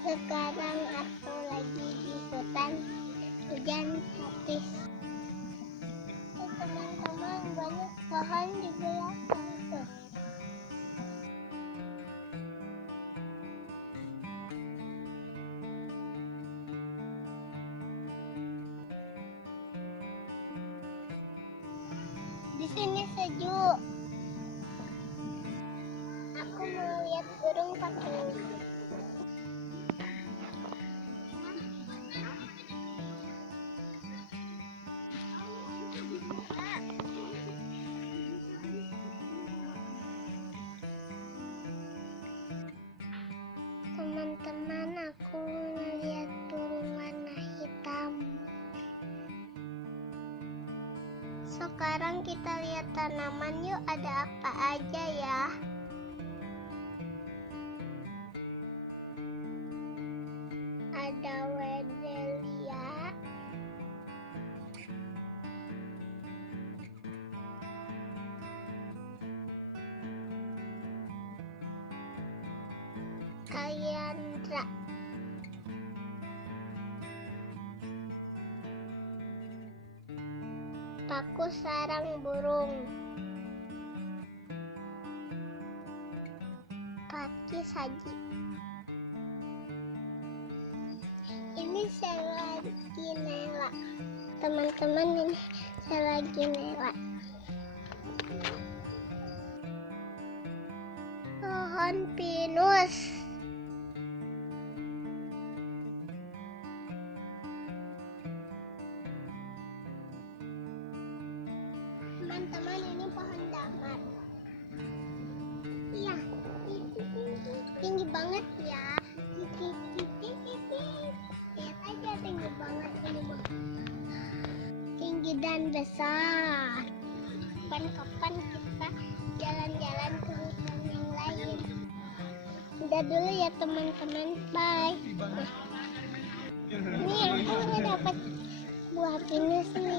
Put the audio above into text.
Sekarang aku lagi di Hutan Hujan Tropis. Teman-teman, banyak pohon di belakang tuh. Di sini sejuk. Aku mau lihat burung pakai ini. Teman-teman, aku melihat burung warna hitam. Sekarang kita lihat tanaman yuk, ada apa aja ya. Ada wedelia, kayandra, paku sarang burung, kaki saji. Ini saya lagi nela. Teman-teman, ini saya lagi nela. Pohon pinus. Teman-teman, ini pohon damar. Iya, tinggi banget ya. Lihat aja, tinggi banget ini mah. Tinggi dan besar. Kapan-kapan kita jalan-jalan ke hutan yang lain. Udah dulu ya teman-teman, bye. Ini aku dapat buah pinus nih.